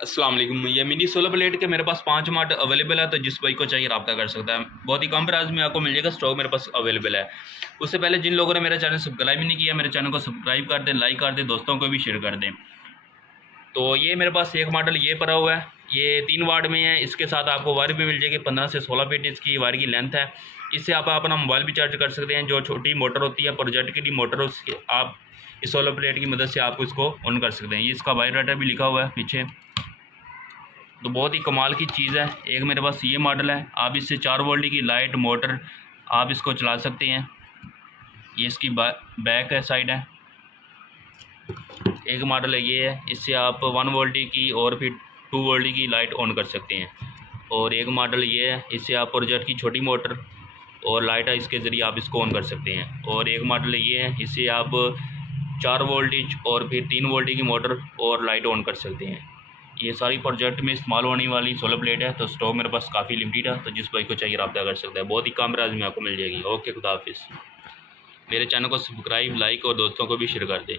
अस्सलाम वालेकुम। ये मिनी सोलर प्लेट के मेरे पास 5 मार्ट अवेलेबल है, तो जिस भाई को चाहिए रब्ता कर सकता है। बहुत ही कम प्राइस में आपको मिल जाएगा, स्टॉक मेरे पास अवेलेबल है। उससे पहले जिन लोगों ने मेरा चैनल सब्सक्राइब नहीं किया, मेरे चैनल को सब्सक्राइब कर दें, लाइक कर दें, दोस्तों को भी शेयर कर दें। तो ये मेरे पास एक मॉडल ये पड़ा हुआ है, ये 3 वाट में है। इसके साथ आपको वायर भी मिल जाएगी, 15 से 16 फीट इसकी वायर की लेंथ है। इससे आप अपना मोबाइल भी चार्ज कर सकते हैं। जो छोटी मोटर होती है, प्रोजेक्ट की मोटर, उसकी आप इस सोलर प्लेट की मदद से आप इसको ऑन कर सकते हैं। ये इसका बायोडाटा भी लिखा हुआ है पीछे। तो बहुत ही कमाल की चीज़ है। एक मेरे पास ये मॉडल है, आप इससे 4 वोल्ट की लाइट मोटर आप इसको चला सकते हैं। ये इसकी बैक है, साइड है। एक मॉडल है ये है, इससे आप 1 वोल्ट की और फिर 2 वोल्ट की लाइट ऑन कर सकते हैं। और एक मॉडल ये है, इससे आप प्रोजेक्ट की छोटी मोटर और लाइट है, इसके ज़रिए आप इसको ऑन कर सकते हैं। और एक मॉडल ये है, इससे आप 4 वोल्टेज और फिर 3 वोल्ट की मोटर और लाइट ऑन कर सकते हैं। ये सारी प्रोजेक्ट में इस्तेमाल होने वाली सोलर प्लेट है। तो स्टॉक मेरे पास काफ़ी लिमिटेड है, तो जिस भाई को चाहिए रब्ता कर सकता है। बहुत ही कम प्राइस में आपको मिल जाएगी। ओके, खुदा हाफिज़। मेरे चैनल को सब्सक्राइब, लाइक और दोस्तों को भी शेयर कर दें।